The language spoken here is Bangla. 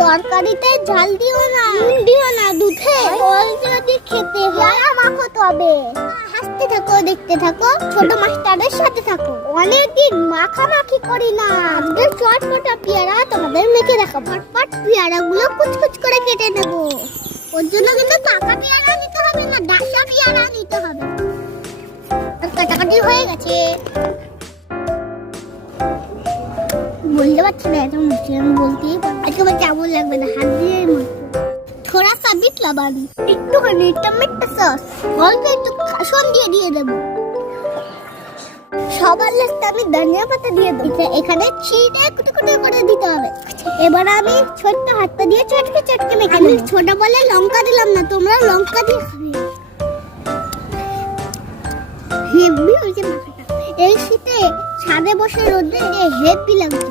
তরকারিতে ঝাল দিও না, নুন দিও না, দুধে জল যদি খেতে হয় মাখো তবে। হাসতে থাকো, দেখতে থাকো, ছোট মাস্টারের সাথে থাকো। অনেকদিন মাখামাখি করি না, আমাদের চটপটা পেয়ারা তোমাদের মেখে দেখাবো। চটপট পেয়ারা গুলো কুচকুচ করে কেটে নেব। ওর জন্য কিন্তু পাকা পেয়ারা নিতে হবে না, ডাসা পেয়ারা নিতে হবে। আর কাটাকাটি হয়ে গেছে। বলতে পারছি না, এত মুশকিল আমি বলতেই পারবো। আজকে আমার চাবল লাগবে না, হাত দিয়ে থোড়া সা বিট লবণ, একটুখানি টমেটো সস, অল্প একটু কাসন দিয়ে দেবো। সবার লাস্টে আমি ধনিয়া পাতা দিয়ে দেবো। এখানে ছিঁড়ে কুটে কুটে করে দিতে হবে। এবার আমি ছোট্ট হাতটা দিয়ে চটকে চটকে মেখে নেব। আমি ছোট বলে লঙ্কা দিলাম না, তোমরা লঙ্কা দিয়ে খাবে। হেভি হয়েছে মাখাটা। এই শীতে ছাদে বসে রোদে হেভি লাগছে।